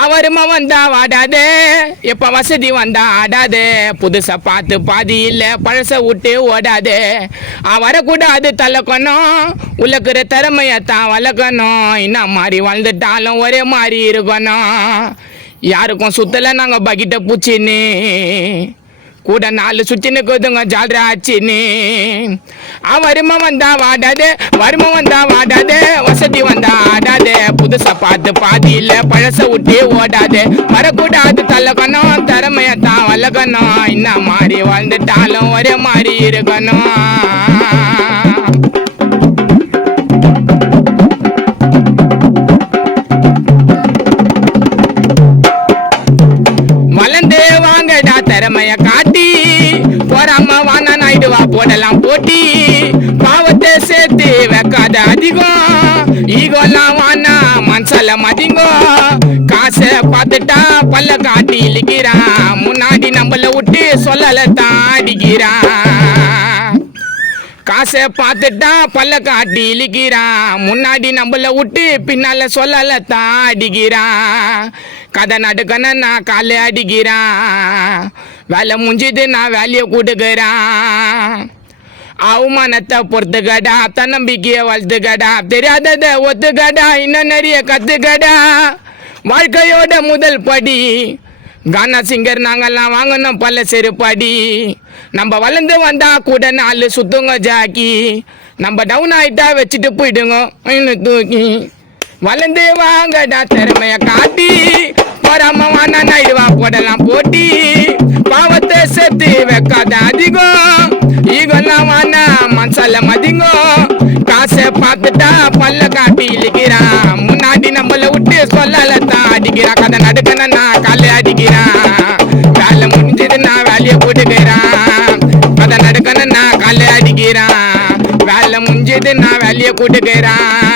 அவருமா வந்தா வாடாதே, எப்ப வசதி வந்தா ஆடாதே, புதுசா பார்த்து பாதி இல்ல பழச விட்டு ஓடாதே. வரக்கூடாது தலக்கணும், உள்ளக்கிற திறமையத்தான் வளர்க்கணும். இன்னும் மாதிரி வாழ்ந்துட்டாலும் ஒரே மாதிரி இருக்கணும். யாருக்கும் சுத்தல நாங்க பக்கிட்ட பூச்சின்னு, கூட 4 சுச்சின்னு கொதுங்க ஜால்ரா ஆச்சின்னு. வருமா வந்தா வாடாதே, வருமா வந்தா வாடாதே, வசதி வந்தா ஆடாதே, புதுசா பார்த்து பாதி இல்ல பழச விட்டு ஓடாதே. வரக்கூடாது தலக்கணும், திறமையத்தான் வளர்க்கணும். இன்னும் மாதிரி வாழ்ந்துட்டாலும் ஒரே மாதிரி இருக்கணும். வளர்ந்தே வாங்கடா திறமைய காட்டி, போறாம வானா நாயிடுவா போடலாம் போட்டி. பாவத்தை சேர்த்து வைக்காத அதிகம், ஈகோலாம் வானா மனசால மதிங்கோ. காசை பார்த்துட்டா பல்ல காட்டி இழுக்கிறான், முன்னாடி நம்மள விட்டு சொல்லல தான் அடிக்கிறான். காசை பார்த்துட்டா பல்ல காட்டி இழுக்கிறான், முன்னாடி நம்மள விட்டு பின்னால சொல்லல தான் அடிக்கிறான். கதை நடுக்கணும் நான் காலை அடிக்கிறான், வேலை முடிஞ்சது நான் வேலையை கொடுக்குறான். அவமானத்தை பொறுத்துக்கடா, தன்னம்பிக்கையை வளர்த்துக்கடா, தெரியாததை ஒத்துக்கடா, இன்னும் நிறைய கத்துக்கடா. வாழ்க்கையோட முதல் படி கானா சிங்கர் நாங்கெல்லாம் வாங்கணும் பல செருப்படி. நம்ம வளர்ந்து வந்தா கூட 4 சுத்துங்க ஜாக்கி, நம்ம டவுன் ஆயிட்டா வச்சுட்டு போயிடுங்க இன்னும் தூக்கி. வளர்ந்து வாங்கடா திறமைய காட்டி, போறாம வானா நாயிடுவா போடலாம் போட்டி. பாவத்தை சேர்த்து வைக்காத அதிகம், ஈகோலாம் வானா மனசால மதிங்கோ. காசை பார்த்துட்டா பல்ல காட்டி இழுக்கிறான், முன்னாடி நம்மள விட்டு சொல்லல தான் அடிக்கிறான். கதை நடுக்கணும் நான் காலை அடிக்கிறான், வேலை முடிஞ்சது நான் வேலையை கொடுக்குறான். கதை நடுக்கணும் நான் காலை அடிக்கிறான், வேலை முடிஞ்சது நான் வேலையை கொடுக்குறான்.